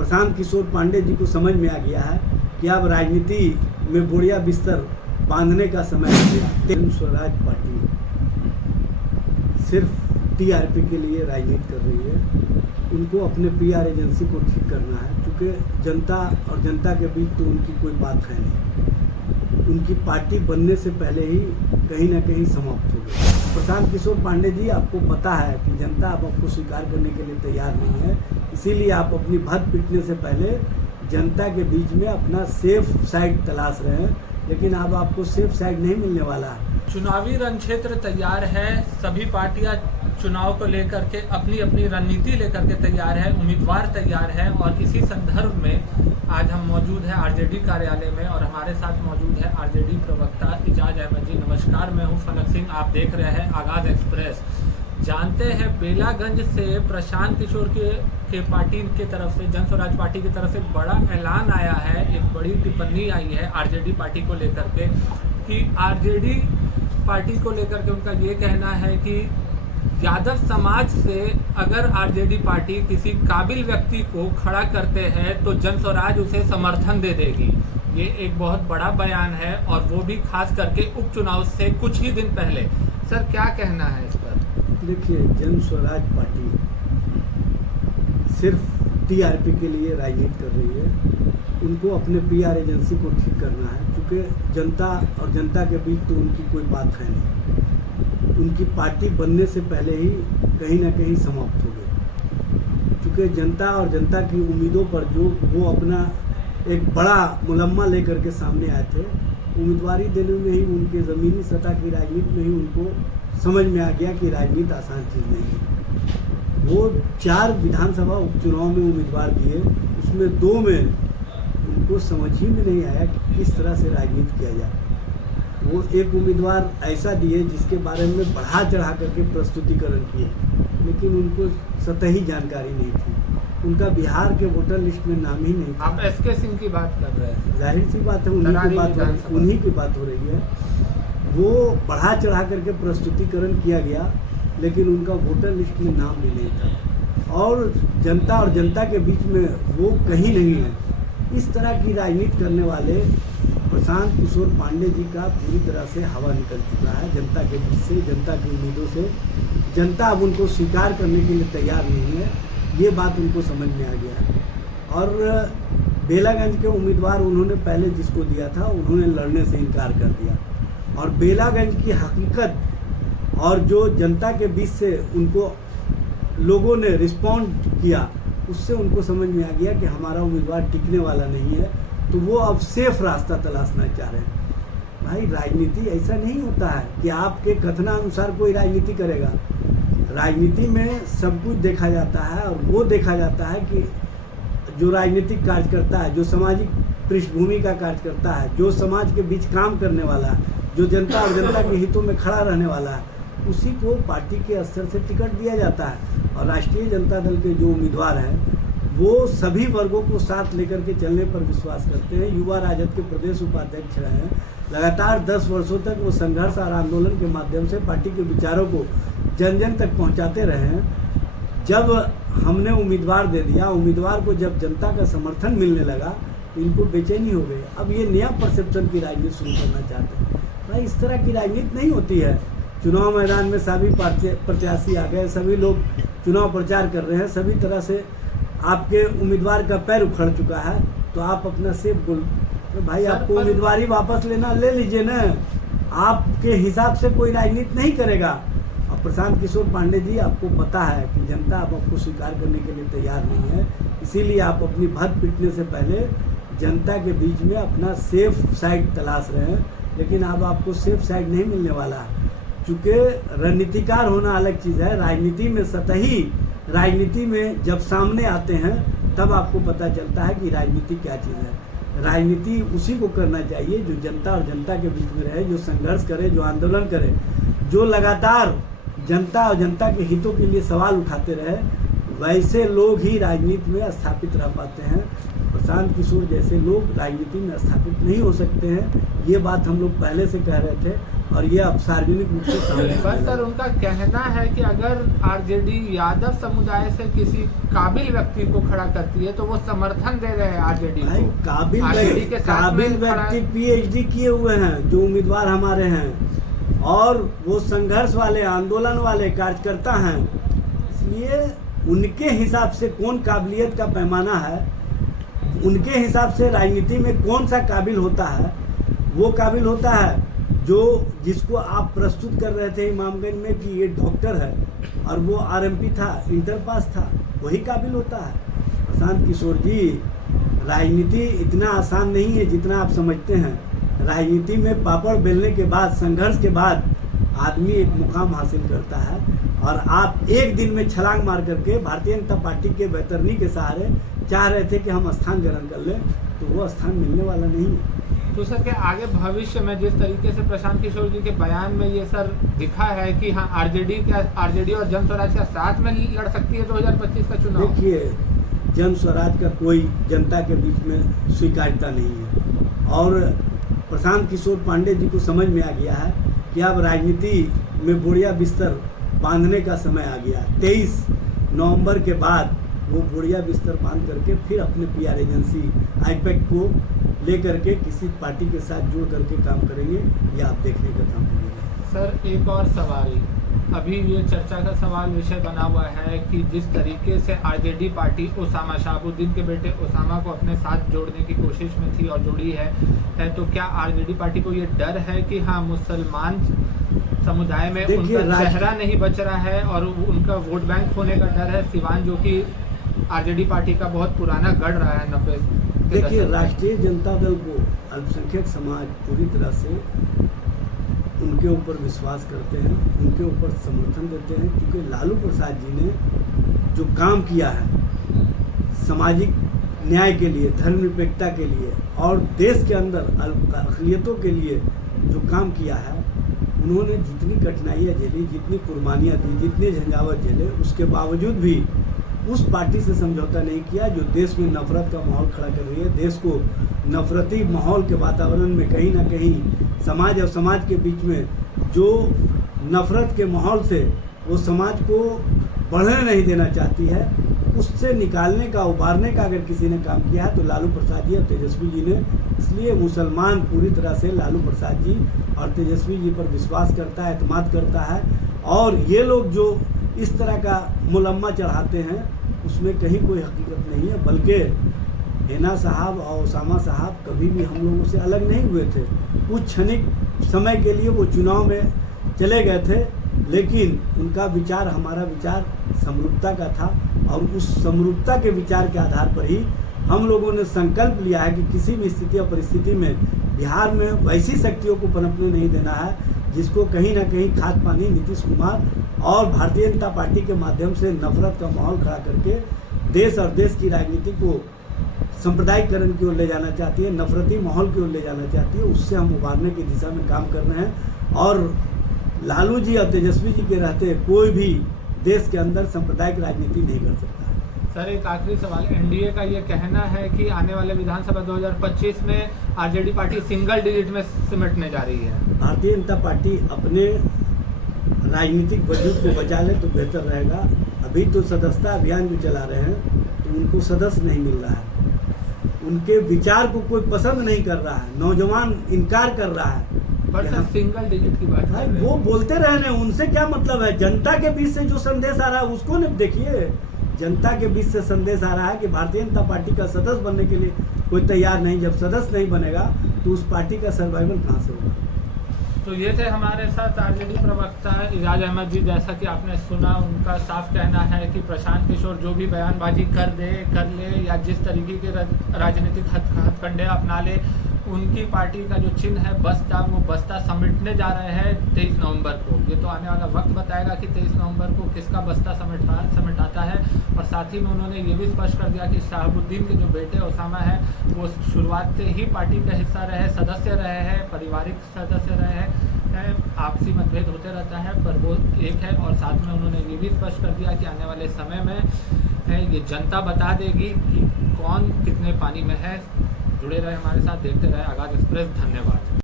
प्रशांत किशोर पांडे जी को समझ में आ गया है कि अब राजनीति में बोरिया बिस्तर बांधने का समय आ गया। जन स्वराज पार्टी सिर्फ टीआरपी के लिए राजनीति कर रही है। उनको अपने पीआर एजेंसी को ठीक करना है, क्योंकि जनता और जनता के बीच तो उनकी कोई बात है नहीं। उनकी पार्टी बनने से पहले ही कहीं ना कहीं समाप्त हो गई। प्रशांत किशोर पांडे जी, आपको पता है कि जनता अब आपको स्वीकार करने के लिए तैयार नहीं है, इसीलिए आप अपनी भद पिटने से पहले जनता के बीच में अपना सेफ साइड तलाश रहे हैं, लेकिन अब आपको सेफ साइड नहीं मिलने वाला है। चुनावी रणक्षेत्र तैयार है, सभी पार्टियां चुनाव को लेकर के अपनी अपनी रणनीति लेकर के तैयार है, उम्मीदवार तैयार है। और इसी संदर्भ में आज हम मौजूद हैं आरजेडी कार्यालय में और हमारे साथ मौजूद है आरजेडी प्रवक्ता इजाज अहमद जी। नमस्कार, मैं हूं फलक सिंह, आप देख रहे हैं आगाज एक्सप्रेस। जानते हैं बेलागंज से प्रशांत किशोर के पार्टी की तरफ से, जन स्वराज पार्टी की तरफ से एक बड़ा ऐलान आया है, एक बड़ी टिप्पणी आई है आरजेडी पार्टी को लेकर के कि आरजेडी पार्टी को लेकर के उनका ये कहना है कि यादव समाज से अगर आरजेडी पार्टी किसी काबिल व्यक्ति को खड़ा करते हैं तो जन स्वराज उसे समर्थन दे देगी। ये एक बहुत बड़ा बयान है और वो भी खास करके उपचुनाव से कुछ ही दिन पहले। सर, क्या कहना है इस पर? देखिए, जन स्वराज पार्टी सिर्फ टीआरपी के लिए राजनीति कर रही है। उनको अपने पीआर एजेंसी को ठीक करना है, क्योंकि जनता और जनता के बीच तो उनकी कोई बात है नहीं। उनकी पार्टी बनने से पहले ही कहीं ना कहीं समाप्त हो गई, क्योंकि जनता और जनता की उम्मीदों पर जो वो अपना एक बड़ा मुलम्मा लेकर के सामने आए थे, उम्मीदवारी देने में ही उनके ज़मीनी सतह की राजनीति में ही उनको समझ में आ गया कि राजनीति आसान चीज़ नहीं है। वो 4 विधानसभा उपचुनाव में उम्मीदवार दिए, उसमें 2 में उनको समझ ही में नहीं आया कि किस तरह से राजनीति किया जाए। वो एक उम्मीदवार ऐसा दिए जिसके बारे में बढ़ा चढ़ा करके प्रस्तुतिकरण किए, लेकिन उनको सतही जानकारी नहीं थी। उनका बिहार के वोटर लिस्ट में नाम ही नहीं था। आप एसके सिंह की बात कर रहे हैं? जाहिर सी बात है, उन्हीं की बात हो रही है। वो बढ़ा चढ़ा करके प्रस्तुतिकरण किया गया, लेकिन उनका वोटर लिस्ट में नाम भी नहीं था और जनता के बीच में वो कहीं नहीं है। इस तरह की राजनीति करने वाले प्रशांत किशोर पांडे जी का पूरी तरह से हवा निकल चुका है जनता के बीच से, जनता की उम्मीदों से। जनता अब उनको स्वीकार करने के लिए तैयार नहीं है, ये बात उनको समझ में आ गया है। और बेलागंज के उम्मीदवार उन्होंने पहले जिसको दिया था, उन्होंने लड़ने से इनकार कर दिया। और बेलागंज की हकीकत और जो जनता के बीच से उनको लोगों ने रिस्पॉन्ड किया, उससे उनको समझ में आ गया कि हमारा उम्मीदवार टिकने वाला नहीं है, तो वो अब सेफ रास्ता तलाशना चाह रहे हैं। भाई, राजनीति ऐसा नहीं होता है कि आपके कथनानुसार कोई राजनीति करेगा। राजनीति में सब कुछ देखा जाता है और वो देखा जाता है कि जो राजनीतिक कार्य करता है, जो सामाजिक पृष्ठभूमि का कार्य करता है, जो समाज के बीच काम करने वाला है, जो जनता और जनता के हितों में खड़ा रहने वाला है, उसी को पार्टी के स्तर से टिकट दिया जाता है। और राष्ट्रीय जनता दल के जो उम्मीदवार हैं, वो सभी वर्गों को साथ लेकर के चलने पर विश्वास करते हैं। युवा राजद के प्रदेश उपाध्यक्ष रहे हैं, लगातार 10 वर्षों तक वो संघर्ष और आंदोलन के माध्यम से पार्टी के विचारों को जन जन तक पहुंचाते रहे हैं। जब हमने उम्मीदवार दे दिया, उम्मीदवार को जब जनता का समर्थन मिलने लगा, तो इनको बेचैनी हो गई। अब ये नया परसेप्शन की राजनीति शुरू करना चाहते हैं। भाई, इस तरह की राजनीति नहीं होती है। चुनाव मैदान में सभी प्रत्याशी आ गए, सभी लोग चुनाव प्रचार कर रहे हैं, सभी तरह से आपके उम्मीदवार का पैर उखड़ चुका है, तो आप अपना सेफ गोल, तो भाई आपको उम्मीदवारी वापस लेना, ले लीजिए ना। आपके हिसाब से कोई राजनीति नहीं करेगा। और प्रशांत किशोर पांडे जी, आपको पता है कि जनता अब आपको स्वीकार करने के लिए तैयार नहीं है, इसीलिए आप अपनी भद पिटने से पहले जनता के बीच में अपना सेफ साइड तलाश रहे हैं, लेकिन अब आपको सेफ साइड नहीं मिलने वाला है। चूँकि रणनीतिकार होना अलग चीज़ है, राजनीति में सतही राजनीति में जब सामने आते हैं तब आपको पता चलता है कि राजनीति क्या चीज़ है। राजनीति उसी को करना चाहिए जो जनता और जनता के बीच में रहे, जो संघर्ष करे, जो आंदोलन करे, जो लगातार जनता और जनता के हितों के लिए सवाल उठाते रहे। वैसे लोग ही राजनीति में स्थापित रह पाते हैं। प्रशांत किशोर जैसे लोग राजनीति में स्थापित नहीं हो सकते हैं। ये बात हम लोग पहले से कह रहे थे और ये अब सार्वजनिक रूप से सामने बस सर, उनका कहना है कि अगर आरजेडी यादव समुदाय से किसी काबिल व्यक्ति को खड़ा करती है तो वो समर्थन दे रहे हैं आरजेडी को। काबिल व्यक्ति पीएचडी किए हुए हैं जो उम्मीदवार हमारे हैं, और वो संघर्ष वाले, आंदोलन वाले कार्यकर्ता हैं। इसलिए उनके हिसाब से कौन काबिलियत का पैमाना है, उनके हिसाब से राजनीति में कौन सा काबिल होता है, वो काबिल होता है जो जिसको आप प्रस्तुत कर रहे थे इमामगंज में कि ये डॉक्टर है और वो आरएमपी था, इंटर पास था, वही काबिल होता है। प्रशांत किशोर जी, राजनीति इतना आसान नहीं है जितना आप समझते हैं। राजनीति में पापड़ बेलने के बाद, संघर्ष के बाद आदमी एक मुकाम हासिल करता है, और आप एक दिन में छलांग मार करके भारतीय जनता पार्टी के बेहतरनी के सहारे चाह रहे थे कि हम स्थान ग्रहण कर लें, तो वो स्थान मिलने वाला नहीं है। तो सर के आगे भविष्य में जिस तरीके से प्रशांत किशोर जी के बयान में ये सर दिखा है कि हाँ आरजेडी और जन स्वराज का साथ में लड़ सकती है 2025 का चुनाव। देखिए, जन स्वराज का कोई जनता के बीच में स्वीकार्यता नहीं है, और प्रशांत किशोर पांडे जी को समझ में आ गया है कि अब राजनीति में बोरिया बिस्तर बांधने का समय आ गया। 23 नवंबर के बाद वो बोरिया बिस्तर बांध करके फिर अपने पीआर एजेंसी आईपैक को लेकर के किसी पार्टी के साथ जुड़ करके काम करेंगे, या आप देखने का काम करेंगे। सर एक और सवाल, अभी ये चर्चा का सवाल विषय बना हुआ है कि जिस तरीके से आरजेडी पार्टी ओसामा शहाबुद्दीन के बेटे ओसामा को अपने साथ जोड़ने की कोशिश में थी और जुड़ी है तो क्या आरजेडी पार्टी को ये डर है कि हाँ मुसलमान समुदाय में उनका चेहरा नहीं बच रहा है और उनका वोट बैंक होने का डर है? सिवान जो कि आरजेडी पार्टी का बहुत पुराना गढ़ रहा है 90। देखिए, राष्ट्रीय जनता दल को अल्पसंख्यक समाज पूरी तरह से उनके ऊपर विश्वास करते हैं, उनके ऊपर समर्थन देते हैं, क्योंकि लालू प्रसाद जी ने जो काम किया है सामाजिक न्याय के लिए, धर्मनिरपेक्षता के लिए और देश के अंदर अक़लियतों के लिए जो काम किया है, उन्होंने जितनी कठिनाइयाँ झेली, जितनी कुर्बानियाँ दी, जितने झंझावत झेले, उसके बावजूद भी उस पार्टी से समझौता नहीं किया जो देश में नफरत का माहौल खड़ा कर रही है। देश को नफरती माहौल के वातावरण में कहीं ना कहीं समाज और समाज के बीच में जो नफरत के माहौल से वो समाज को बढ़ने नहीं देना चाहती है, उससे निकालने का, उबारने का अगर किसी ने काम किया है तो लालू प्रसाद जी और तेजस्वी जी ने। इसलिए मुसलमान पूरी तरह से लालू प्रसाद जी और तेजस्वी जी पर विश्वास करता है, एतमाद करता है, और ये लोग जो इस तरह का मुलम्मा चढ़ाते हैं उसमें कहीं कोई हकीकत नहीं है। बल्कि हेना साहब और ओसामा साहब कभी भी हम लोगों से अलग नहीं हुए थे। कुछ क्षणिक समय के लिए वो चुनाव में चले गए थे, लेकिन उनका विचार हमारा विचार समरूपता का था, और उस समरूपता के विचार के आधार पर ही हम लोगों ने संकल्प लिया है कि किसी भी स्थिति और परिस्थिति में बिहार में वैसी शक्तियों को पनपने नहीं देना है जिसको कहीं ना कहीं खाद पानी नीतीश कुमार और भारतीय जनता पार्टी के माध्यम से नफरत का माहौल खड़ा करके देश और देश की राजनीति को सांप्रदायिकरण की ओर ले जाना चाहती है, नफरती माहौल की ओर ले जाना चाहती है। उससे हम उबारने की दिशा में काम कर रहे हैं, और लालू जी और तेजस्वी जी के रहते कोई भी देश के अंदर सांप्रदायिक राजनीति नहीं कर सकता। सर एक आखिरी सवाल, एनडीए का ये कहना है कि आने वाले विधानसभा 2025 में आरजेडी पार्टी सिंगल डिजिट में सिमटने जा रही है। भारतीय जनता पार्टी अपने राजनीतिक वजूद को बचा ले तो बेहतर रहेगा। अभी तो सदस्यता अभियान जो चला रहे हैं तो उनको सदस्य नहीं मिल रहा है, उनके विचार को कोई पसंद नहीं कर रहा है, नौजवान इनकार कर रहा है। पर सर सिंगल डिजिट की बात है, वो बोलते रहे, उनसे क्या मतलब है? जनता के बीच से जो संदेश आ रहा है उसको न देखिए। जनता के बीच से संदेश आ रहा है कि भारतीय जनता पार्टी का सदस्य बनने के लिए कोई तैयार नहीं। जब सदस्य नहीं बनेगा तो उस पार्टी का सर्वाइवल कहाँ से होगा? तो ये थे हमारे साथ आरजेडी प्रवक्ता एजाज अहमद जी। जैसा कि आपने सुना, उनका साफ कहना है कि प्रशांत किशोर जो भी बयानबाजी कर ले या जिस तरीके के राजनीतिक हथकंडे अपना ले, उनकी पार्टी का जो चिन्ह है बस्ता, वो बस्ता समेटने जा रहे हैं 23 नवंबर को। ये तो आने वाला वक्त बताएगा कि 23 नवंबर को किसका बस्ता समेटाता है। और साथ ही में उन्होंने ये भी स्पष्ट कर दिया कि शहाबुद्दीन के जो बेटे ओसामा है वो शुरुआत से ही पार्टी का हिस्सा रहे, सदस्य रहे हैं, पारिवारिक सदस्य रहे हैं। आपसी मतभेद होते रहता है पर वो एक है। और साथ में उन्होंने ये भी स्पष्ट कर दिया कि आने वाले समय में है ये जनता बता देगी कि कौन कितने पानी में है। जुड़े रहे हमारे साथ, देखते रहे आगाज़ एक्सप्रेस। धन्यवाद।